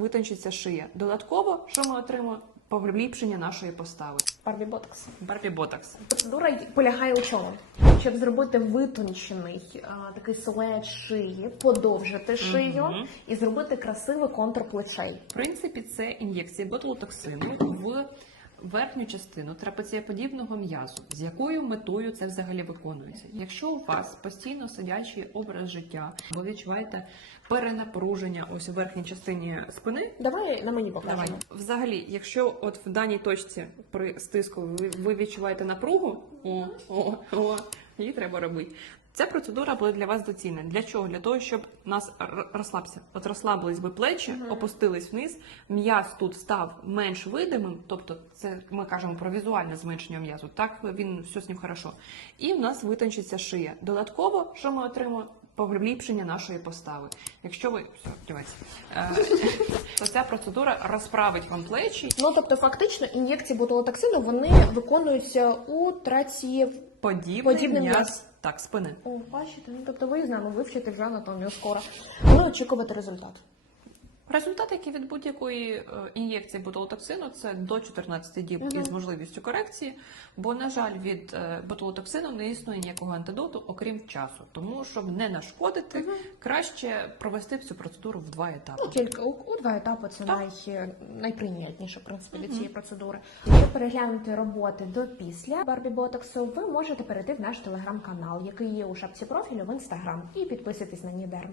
витончиться шия. Додатково, що ми отримаємо? Поліпшення нашої постави. Барбі Ботокс. Барбі Ботокс. Процедура полягає у чому? Щоб зробити витончений а, такий силует шиї, подовжити шию Мгм. і зробити красивий контур плечей. В принципі, це ін'єкція ботулотоксину в верхню частину трапецієподібного м'язу. З якою метою це взагалі виконується? Якщо у вас постійно сидячий образ життя, ви відчуваєте перенапруження ось у верхній частині спини. Давай на мені покажемо. Давай. Взагалі, якщо от в даній точці при стиску ви, ви відчуваєте напругу, о, о, о, її треба робити. Ця процедура буде для вас доцільна. Для чого? Для того, щоб нас розслабся. От розслабились би плечі, опустились вниз, м'яз тут став менш видимим, тобто це ми кажемо про візуальне зменшення м'язу. Так він все з ним хорошо. І в нас витончиться шия. Додатково, що ми отримаємо? Поліпшення нашої постави. Якщо ви все, дивіться, е, то ця процедура розправить вам плечі Ну тобто, фактично, ін'єкції ботулотоксину вони виконуються у траці подібний, Подібний м'яз м'яз. так спини. О, бачите, ну тобто ви з нами вивчите вже анатомію скоро. Ну, очікувати результат. Результат, який від будь-якої е, ін'єкції ботулотоксину, це до 14 діб Мгм. із можливістю корекції. Бо, на жаль, від е, ботулотоксину не існує ніякого антидоту, окрім часу. Тому, щоб не нашкодити, Мгм. краще провести всю процедуру в два етапи. Ну, кілька у, у два етапи це Так. най, найприйнятніше в принципі для цієї процедури. Щоб переглянути роботи до після Барбі Ботоксу, ви можете перейти в наш телеграм-канал, який є у шапці профілю в інстаграм, і підписатись на Нідерм.